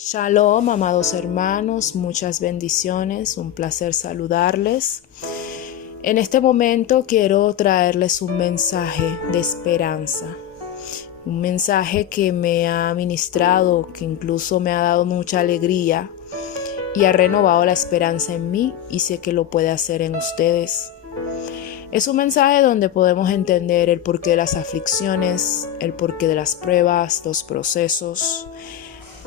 Shalom, amados hermanos, muchas bendiciones, un placer saludarles. En este momento quiero traerles un mensaje de esperanza, un mensaje que me ha ministrado, que incluso me ha dado mucha alegría y ha renovado la esperanza en mí y sé que lo puede hacer en ustedes. Es un mensaje donde podemos entender el porqué de las aflicciones, el porqué de las pruebas, los procesos,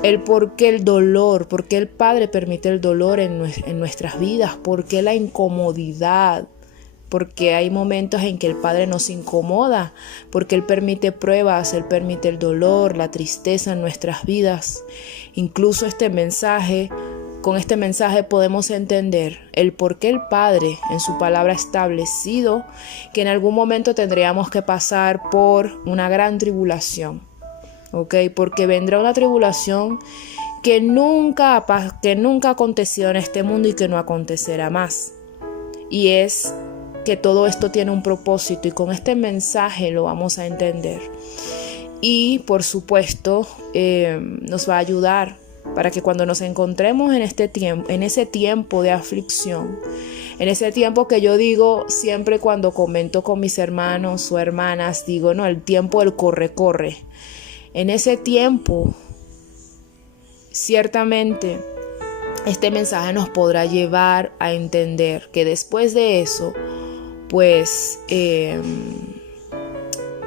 el por qué el dolor, por qué el Padre permite el dolor en nuestras vidas, por qué la incomodidad, porque hay momentos en que el Padre nos incomoda, porque Él permite pruebas, Él permite el dolor, la tristeza en nuestras vidas. Incluso con este mensaje podemos entender el por qué el Padre en su palabra ha establecido que en algún momento tendríamos que pasar por una gran tribulación. Porque vendrá una tribulación que nunca aconteció en este mundo y que no acontecerá más. Y es que todo esto tiene un propósito y con este mensaje lo vamos a entender. Y por supuesto nos va a ayudar para que cuando nos encontremos en ese tiempo de aflicción, en ese tiempo que yo digo siempre cuando comento con mis hermanos o hermanas, digo, no, el tiempo del corre. En ese tiempo, ciertamente, este mensaje nos podrá llevar a entender que después de eso, pues, hay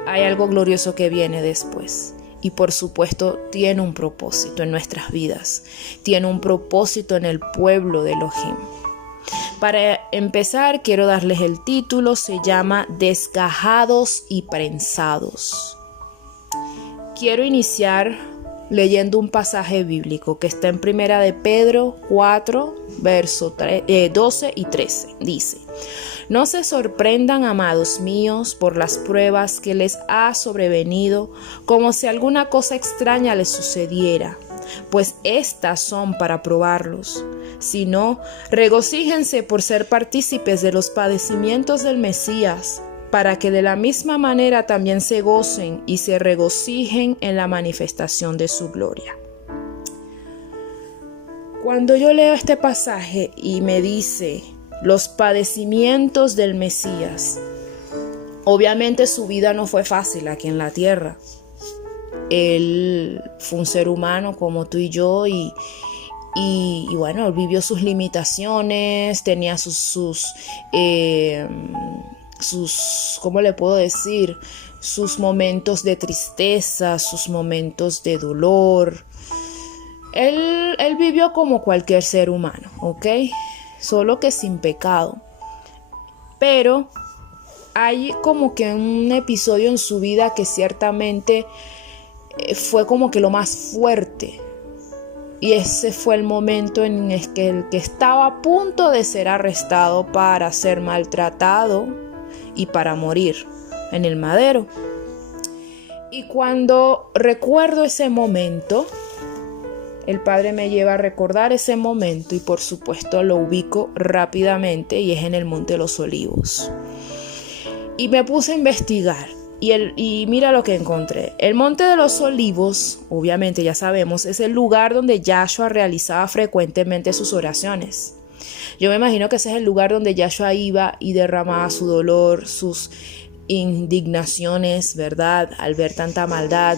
algo glorioso que viene después. Y por supuesto, tiene un propósito en nuestras vidas. Tiene un propósito en el pueblo de Elohim. Para empezar, quiero darles el título. Se llama Desgajados y prensados. Quiero iniciar leyendo un pasaje bíblico que está en Primera de Pedro 4, versos 12 y 13. Dice: No se sorprendan, amados míos, por las pruebas que les ha sobrevenido, como si alguna cosa extraña les sucediera, pues estas son para probarlos. Sino, regocíjense por ser partícipes de los padecimientos del Mesías, para que de la misma manera también se gocen y se regocijen en la manifestación de su gloria. Cuando yo leo este pasaje y me dice los padecimientos del Mesías, obviamente su vida no fue fácil aquí en la tierra. Él fue un ser humano como tú y yo y bueno, él vivió sus limitaciones, tenía sus ¿cómo le puedo decir? Sus momentos de tristeza, sus momentos de dolor. Él vivió como cualquier ser humano, ¿ok? Solo que sin pecado. Pero hay como que un episodio en su vida que ciertamente fue como que lo más fuerte. Y ese fue el momento en el que estaba a punto de ser arrestado para ser maltratado y para morir en el madero. Y cuando recuerdo ese momento, el Padre me lleva a recordar ese momento y por supuesto lo ubico rápidamente y es en el Monte de los Olivos. Y me puse a investigar y mira lo que encontré. El Monte de los Olivos, obviamente ya sabemos, es el lugar donde Yahshua realizaba frecuentemente sus oraciones. Yo me imagino que ese es el lugar donde Yahshua iba y derramaba su dolor, sus indignaciones, ¿verdad? Al ver tanta maldad.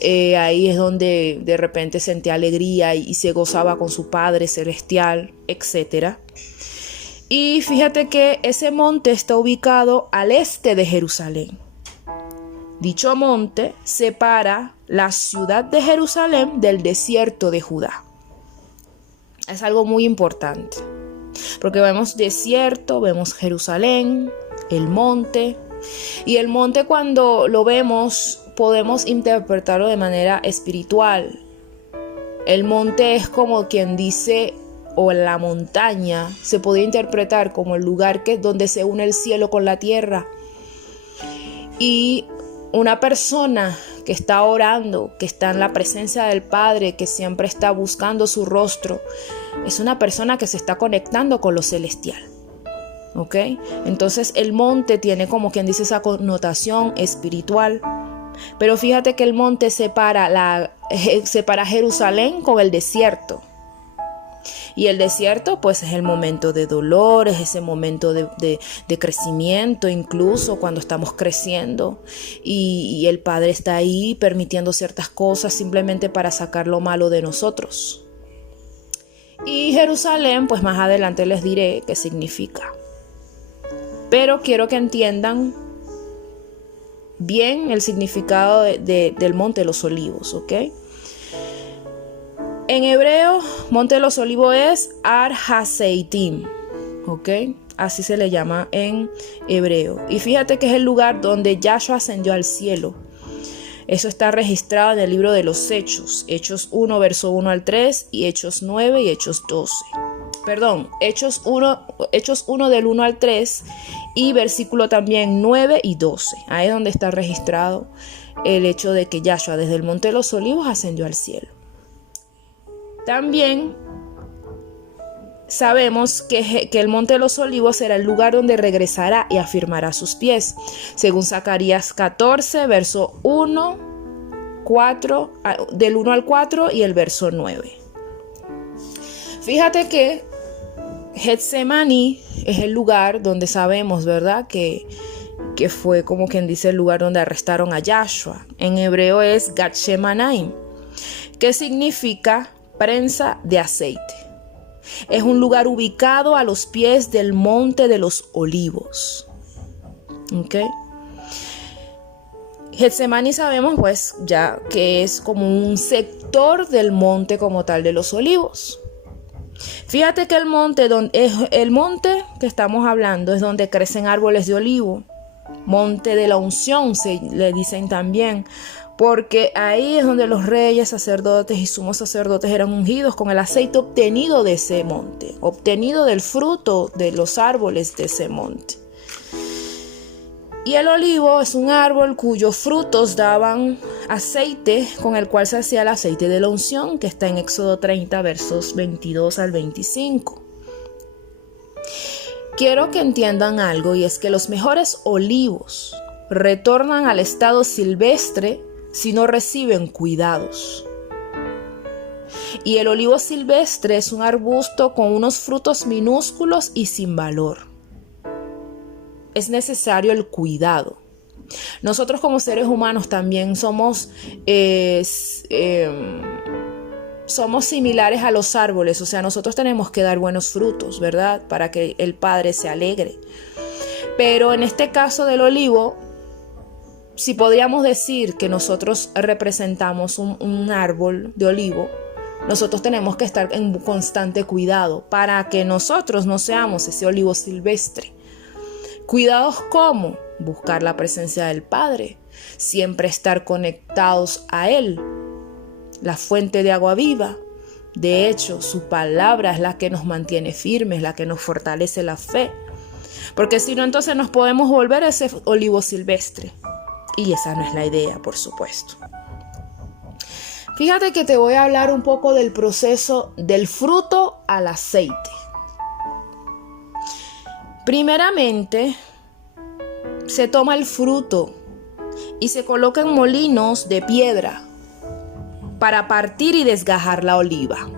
Ahí es donde de repente sentía alegría y se gozaba con su Padre Celestial, etc. Y fíjate que ese monte está ubicado al este de Jerusalén. Dicho monte separa la ciudad de Jerusalén del desierto de Judá. Es algo muy importante, porque vemos desierto, vemos Jerusalén, el monte. Y el monte, cuando lo vemos, podemos interpretarlo de manera espiritual. El monte es como quien dice, o la montaña, se puede interpretar como el lugar donde se une el cielo con la tierra. Y una persona que está orando, que está en la presencia del Padre, que siempre está buscando su rostro, es una persona que se está conectando con lo celestial. ¿Ok? Entonces el monte tiene como quien dice esa connotación espiritual. Pero fíjate que el monte separa la separa Jerusalén con el desierto. Y el desierto pues es el momento de dolor, es ese momento de crecimiento, incluso cuando estamos creciendo y el Padre está ahí permitiendo ciertas cosas simplemente para sacar lo malo de nosotros. Y Jerusalén pues más adelante les diré qué significa. Pero quiero que entiendan bien el significado del Monte de los Olivos, ¿ok? En hebreo, Monte de los Olivos es Har HaZeitim, ¿ok? Así se le llama en hebreo. Y fíjate que es el lugar donde Yahshua ascendió al cielo. Eso está registrado en el libro de los Hechos. Hechos 1, verso 1 al 3 y Hechos 9 y Hechos 12. Perdón, Hechos 1 del 1 al 3 y versículo también 9 y 12. Ahí es donde está registrado el hecho de que Yahshua desde el Monte de los Olivos ascendió al cielo. También sabemos que el Monte de los Olivos será el lugar donde regresará y afirmará sus pies, según Zacarías 14, verso 1, 4, del 1 al 4 y el verso 9. Fíjate que Getsemaní es el lugar donde sabemos, ¿verdad? Que fue como quien dice el lugar donde arrestaron a Yahshua. En hebreo es Gat-Shemanaim, que significa prensa de aceite. Es un lugar ubicado a los pies del Monte de los Olivos. ¿Ok? Getsemaní sabemos pues ya que es como un sector del monte como tal de los Olivos. Fíjate que el monte que estamos hablando es donde crecen árboles de olivo. Monte de la unción se le dicen también, porque ahí es donde los reyes, sacerdotes y sumos sacerdotes eran ungidos con el aceite obtenido de ese monte, obtenido del fruto de los árboles de ese monte. Y el olivo es un árbol cuyos frutos daban aceite, con el cual se hacía el aceite de la unción, que está en Éxodo 30, versos 22 al 25. Quiero que entiendan algo, y es que los mejores olivos retornan al estado silvestre si no reciben cuidados. Y el olivo silvestre es un arbusto con unos frutos minúsculos y sin valor. Es necesario el cuidado. Nosotros como seres humanos también somos similares a los árboles, o sea, nosotros tenemos que dar buenos frutos, ¿verdad? Para que el Padre se alegre. Pero en este caso del olivo, si podríamos decir que nosotros representamos un árbol de olivo, nosotros tenemos que estar en constante cuidado para que nosotros no seamos ese olivo silvestre. Cuidados como buscar la presencia del Padre, siempre estar conectados a Él, la fuente de agua viva. De hecho, su palabra es la que nos mantiene firmes, la que nos fortalece la fe. Porque si no, entonces nos podemos volver ese olivo silvestre. Y esa no es la idea, por supuesto. Fíjate que te voy a hablar un poco del proceso del fruto al aceite. Primeramente, se toma el fruto y se coloca en molinos de piedra para partir y desgajar la oliva,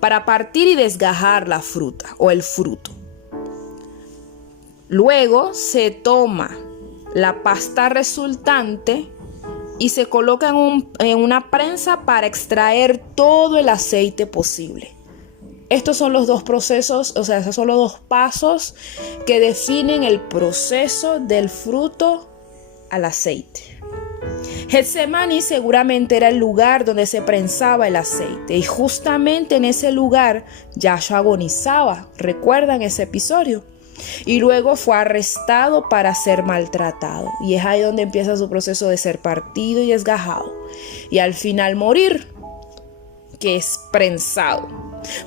para partir y desgajar la fruta o el fruto. Luego se toma la pasta resultante y se coloca en una prensa para extraer todo el aceite posible. Estos son los dos procesos, o sea, esos son los dos pasos que definen el proceso del fruto al aceite. Getsemaní seguramente era el lugar donde se prensaba el aceite y justamente en ese lugar Yahshua agonizaba. ¿Recuerdan ese episodio? Y luego fue arrestado para ser maltratado. Y es ahí donde empieza su proceso de ser partido y desgajado. Y al final morir, que es prensado.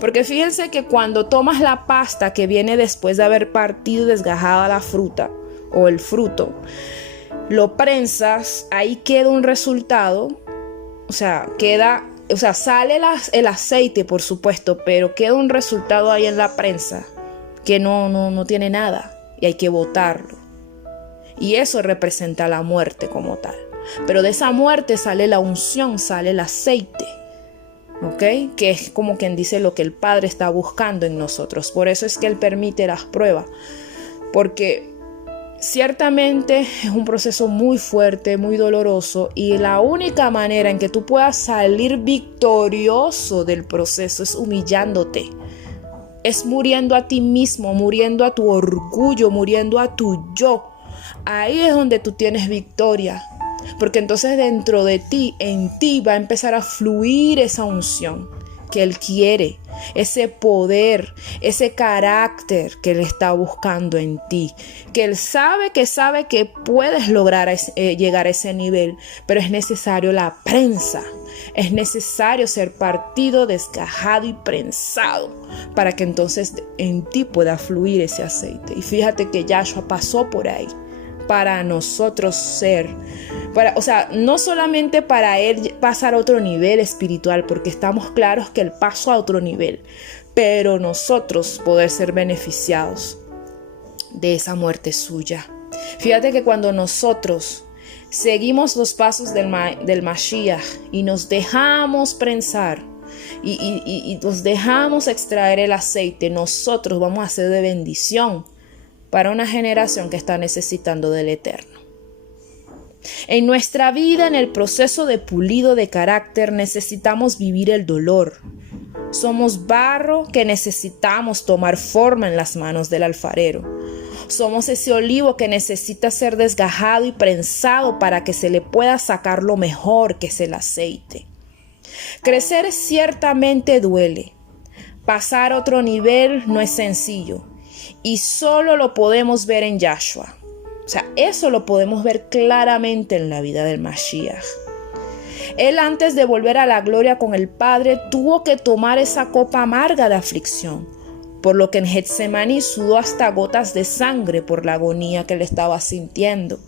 Porque fíjense que cuando tomas la pasta que viene después de haber partido y desgajado la fruta o el fruto, lo prensas, ahí queda un resultado, sale el aceite, por supuesto, pero queda un resultado ahí en la prensa que no tiene nada y hay que botarlo. Y eso representa la muerte como tal. pero de esa muerte sale la unción, sale el aceite. ¿Ok? Que es como quien dice lo que el Padre está buscando en nosotros. Por eso es que Él permite las pruebas. Porque ciertamente es un proceso muy fuerte, muy doloroso. Y la única manera en que tú puedas salir victorioso del proceso es humillándote. Es muriendo a ti mismo, muriendo a tu orgullo, muriendo a tu yo. Ahí es donde tú tienes victoria. Porque entonces dentro de ti, en ti va a empezar a fluir esa unción que Él quiere, ese poder, ese carácter que Él está buscando en ti, que Él sabe que puedes lograr llegar a ese nivel, pero es necesario la prensa, es necesario ser partido, desgajado y prensado para que entonces en ti pueda fluir ese aceite. Y fíjate que Yahshua pasó por ahí para nosotros ser, no solamente para Él pasar a otro nivel espiritual, porque estamos claros que Él pasó a otro nivel, pero nosotros poder ser beneficiados de esa muerte suya. Fíjate que cuando nosotros seguimos los pasos del Mashiach y nos dejamos prensar y nos dejamos extraer el aceite, nosotros vamos a ser de bendición para una generación que está necesitando del Eterno. En nuestra vida, en el proceso de pulido de carácter, necesitamos vivir el dolor. Somos barro que necesitamos tomar forma en las manos del alfarero. Somos ese olivo que necesita ser desgajado y prensado para que se le pueda sacar lo mejor, que es el aceite. Crecer ciertamente duele. Pasar a otro nivel no es sencillo. Y solo lo podemos ver en Yahshua. Eso lo podemos ver claramente en la vida del Mashiach. Él, antes de volver a la gloria con el Padre, tuvo que tomar esa copa amarga de aflicción, por lo que en Getsemaní sudó hasta gotas de sangre por la agonía que él estaba sintiendo.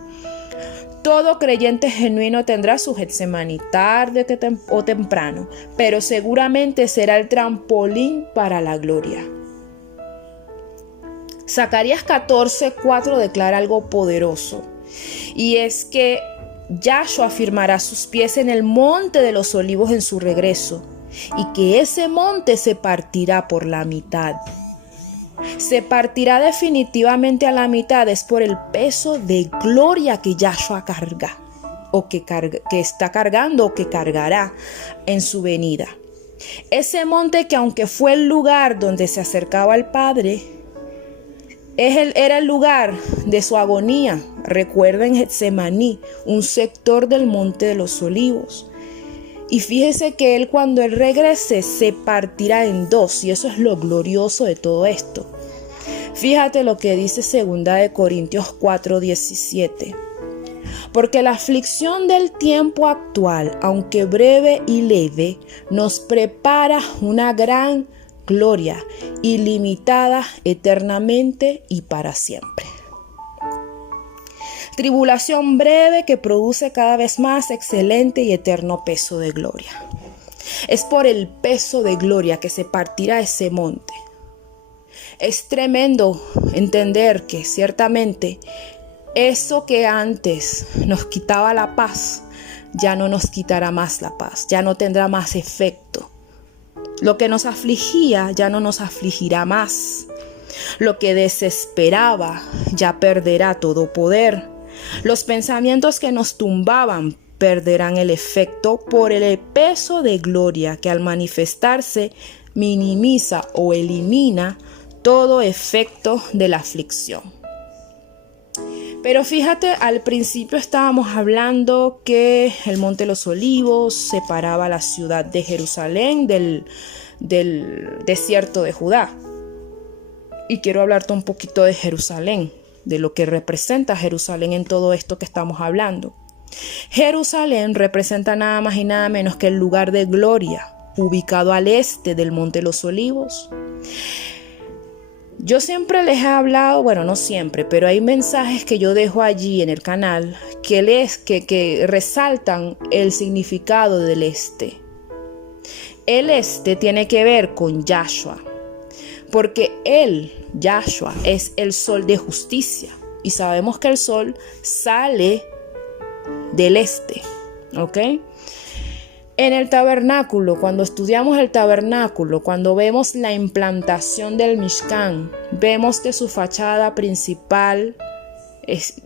Todo creyente genuino tendrá su Getsemaní, tarde o temprano, pero seguramente será el trampolín para la gloria. Zacarías 14:4 declara algo poderoso, y es que Yahshua afirmará sus pies en el monte de los olivos en su regreso, y que ese monte se partirá por la mitad. Se partirá definitivamente a la mitad es por el peso de gloria que Yahshua carga, o que está cargando o que cargará en su venida. Ese monte que, aunque fue el lugar donde se acercaba al Padre, era el lugar de su agonía. Recuerden Getsemaní, un sector del monte de los olivos. Y fíjese que cuando él regrese se partirá en dos, y eso es lo glorioso de todo esto. Fíjate lo que dice 2 Corintios 4:17. Porque la aflicción del tiempo actual, aunque breve y leve, nos prepara una gran gloria ilimitada eternamente y para siempre. Tribulación breve que produce cada vez más excelente y eterno peso de gloria. Es por el peso de gloria que se partirá ese monte. Es tremendo entender que ciertamente eso que antes nos quitaba la paz, ya no nos quitará más la paz, ya no tendrá más efecto. Lo que nos afligía ya no nos afligirá más. Lo que desesperaba ya perderá todo poder. Los pensamientos que nos tumbaban perderán el efecto por el peso de gloria que al manifestarse minimiza o elimina todo efecto de la aflicción. Pero fíjate, al principio estábamos hablando que el Monte de los Olivos separaba la ciudad de Jerusalén del desierto de Judá. Y quiero hablarte un poquito de Jerusalén, de lo que representa Jerusalén en todo esto que estamos hablando. Jerusalén representa nada más y nada menos que el lugar de gloria, ubicado al este del Monte de los Olivos. Yo siempre les he hablado, bueno, no siempre, pero hay mensajes que yo dejo allí en el canal que resaltan el significado del este. El este tiene que ver con Yahshua, porque Yahshua, es el sol de justicia. Y sabemos que el sol sale del este, ¿ok? En el tabernáculo, cuando estudiamos el tabernáculo, cuando vemos la implantación del Mishkan, vemos que su fachada principal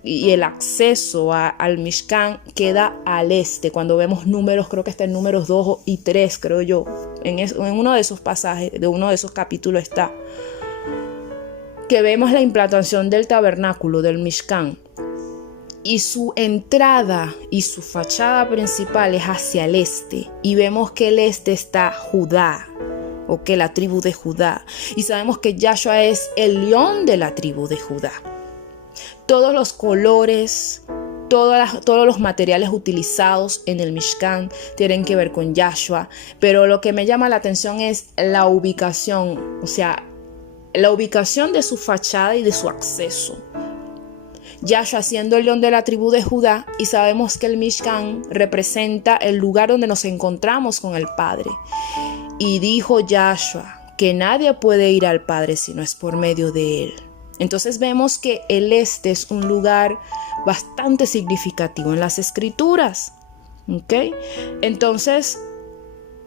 y el acceso al Mishkan queda al este. Cuando vemos números, creo que está en números 2 y 3, creo yo. En uno de esos pasajes, de uno de esos capítulos está. Que vemos la implantación del tabernáculo, del Mishkan. Y su entrada y su fachada principal es hacia el este. Y vemos que el este está Judá, o que la tribu de Judá. Y sabemos que Yahshua es el león de la tribu de Judá. Todos los colores, todos los materiales utilizados en el Mishkan tienen que ver con Yahshua. Pero lo que me llama la atención es la ubicación, o sea, la ubicación de su fachada y de su acceso. Yahshua siendo el león de la tribu de Judá, y sabemos que el Mishkan representa el lugar donde nos encontramos con el Padre. Y dijo Yahshua que nadie puede ir al Padre si no es por medio de él. Entonces vemos que el este es un lugar bastante significativo en las escrituras. ¿Ok? Entonces,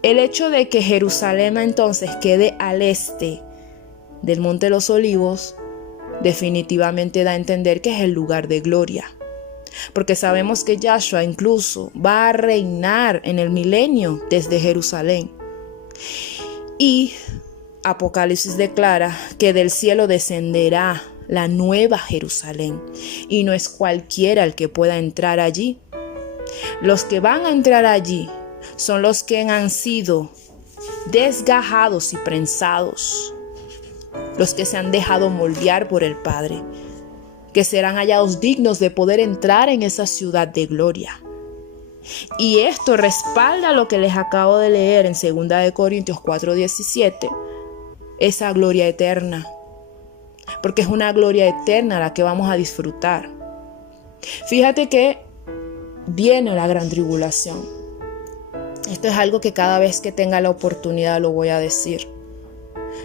el hecho de que Jerusalén entonces quede al este del Monte de los Olivos definitivamente da a entender que es el lugar de gloria, porque sabemos que Yahshua incluso va a reinar en el milenio desde Jerusalén. Y Apocalipsis declara que del cielo descenderá la nueva Jerusalén, y no es cualquiera el que pueda entrar allí. Los que van a entrar allí son los que han sido desgajados y prensados, los que se han dejado moldear por el Padre, que serán hallados dignos de poder entrar en esa ciudad de gloria. Y esto respalda lo que les acabo de leer en 2 Corintios 4:17, esa gloria eterna, porque es una gloria eterna la que vamos a disfrutar. Fíjate que viene la gran tribulación. Esto es algo que cada vez que tenga la oportunidad lo voy a decir.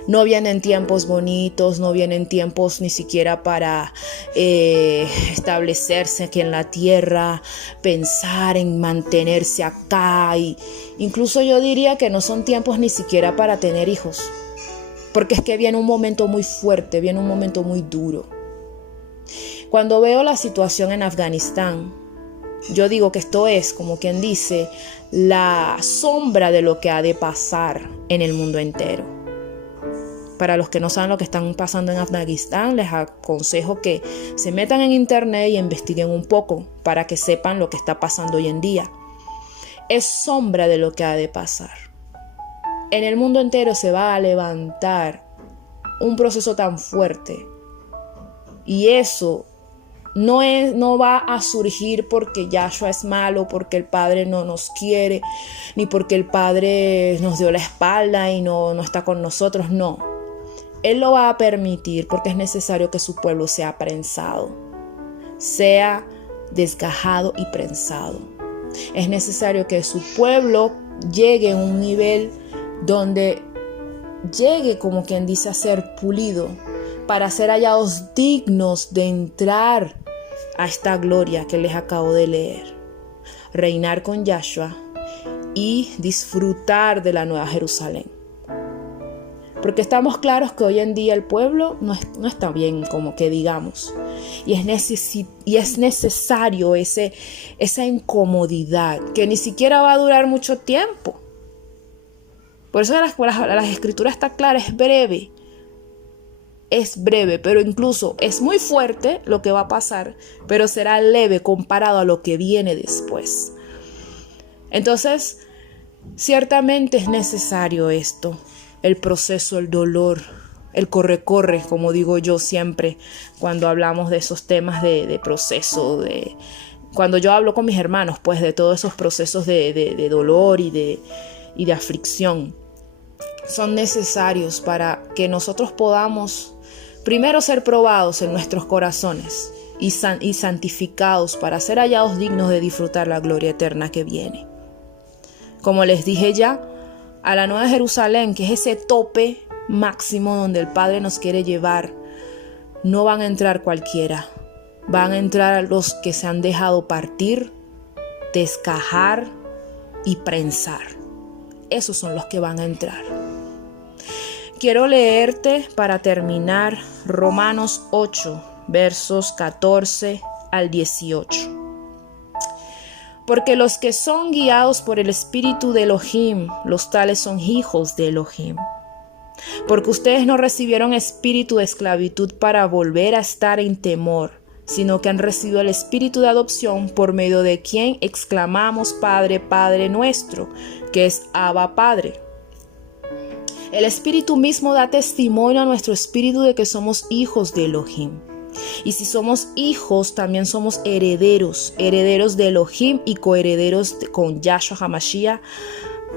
No vienen tiempos bonitos, no vienen tiempos ni siquiera para establecerse aquí en la tierra, pensar en mantenerse acá. Y incluso yo diría que no son tiempos ni siquiera para tener hijos, porque es que viene un momento muy fuerte, viene un momento muy duro. Cuando veo la situación en Afganistán, yo digo que esto es, como quien dice, la sombra de lo que ha de pasar en el mundo entero. Para los que no saben lo que están pasando en Afganistán, les aconsejo que se metan en internet y investiguen un poco para que sepan lo que está pasando hoy en día. Es sombra de lo que ha de pasar. En el mundo entero se va a levantar un proceso tan fuerte, y eso no va a surgir porque Yahshua es malo, porque el Padre no nos quiere, ni porque el Padre nos dio la espalda y no está con nosotros. No. Él lo va a permitir porque es necesario que su pueblo sea prensado, sea desgajado y prensado. Es necesario que su pueblo llegue a un nivel donde llegue, como quien dice, a ser pulido, para ser hallados dignos de entrar a esta gloria que les acabo de leer. Reinar con Yahshua y disfrutar de la nueva Jerusalén. Porque estamos claros que hoy en día el pueblo no está bien, como que digamos. Y es necesario esa incomodidad que ni siquiera va a durar mucho tiempo. Por eso las escrituras está clara, es breve. Es breve, pero incluso es muy fuerte lo que va a pasar, pero será leve comparado a lo que viene después. Entonces, ciertamente es necesario esto. El proceso, el dolor, el corre, como digo yo siempre cuando hablamos de esos temas de proceso, cuando yo hablo con mis hermanos, pues de todos esos procesos de dolor y de aflicción, son necesarios para que nosotros podamos primero ser probados en nuestros corazones y santificados para ser hallados dignos de disfrutar la gloria eterna que viene. Como les dije ya, a la Nueva Jerusalén, que es ese tope máximo donde el Padre nos quiere llevar, no van a entrar cualquiera. Van a entrar los que se han dejado partir descajar y prensar. Esos son los que van a entrar. Quiero leerte para terminar Romanos 8, versos 14 al 18. Porque los que son guiados por el Espíritu de Elohim, los tales son hijos de Elohim. Porque ustedes no recibieron espíritu de esclavitud para volver a estar en temor, sino que han recibido el espíritu de adopción, por medio de quien exclamamos Padre, Padre nuestro, que es Abba Padre. El Espíritu mismo da testimonio a nuestro espíritu de que somos hijos de Elohim. Y si somos hijos, también somos herederos, herederos de Elohim y coherederos con Yahshua HaMashiach,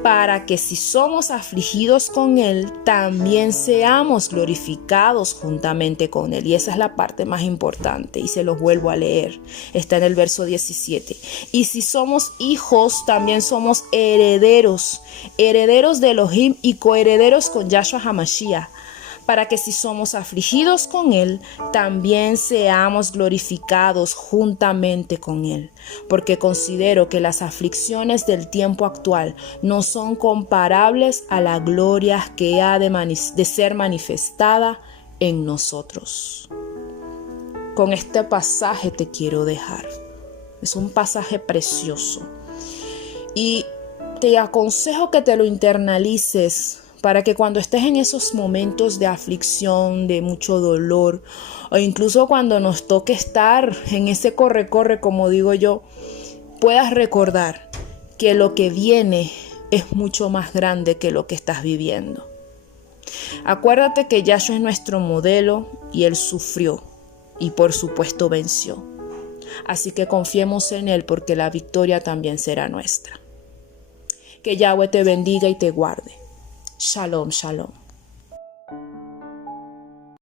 para que si somos afligidos con Él, también seamos glorificados juntamente con Él. Y esa es la parte más importante, y se los vuelvo a leer. Está en el verso 17. Y si somos hijos, también somos herederos, herederos de Elohim y coherederos con Yahshua HaMashiach, para que si somos afligidos con Él, también seamos glorificados juntamente con Él. Porque considero que las aflicciones del tiempo actual no son comparables a la gloria que ha de ser manifestada en nosotros. Con este pasaje te quiero dejar. Es un pasaje precioso. Y te aconsejo que te lo internalices, para que cuando estés en esos momentos de aflicción, de mucho dolor, o incluso cuando nos toque estar en ese corre-corre, como digo yo, puedas recordar que lo que viene es mucho más grande que lo que estás viviendo. Acuérdate que Yahshua es nuestro modelo y Él sufrió y por supuesto venció. Así que confiemos en Él, porque la victoria también será nuestra. Que Yahweh te bendiga y te guarde. Shalom, shalom.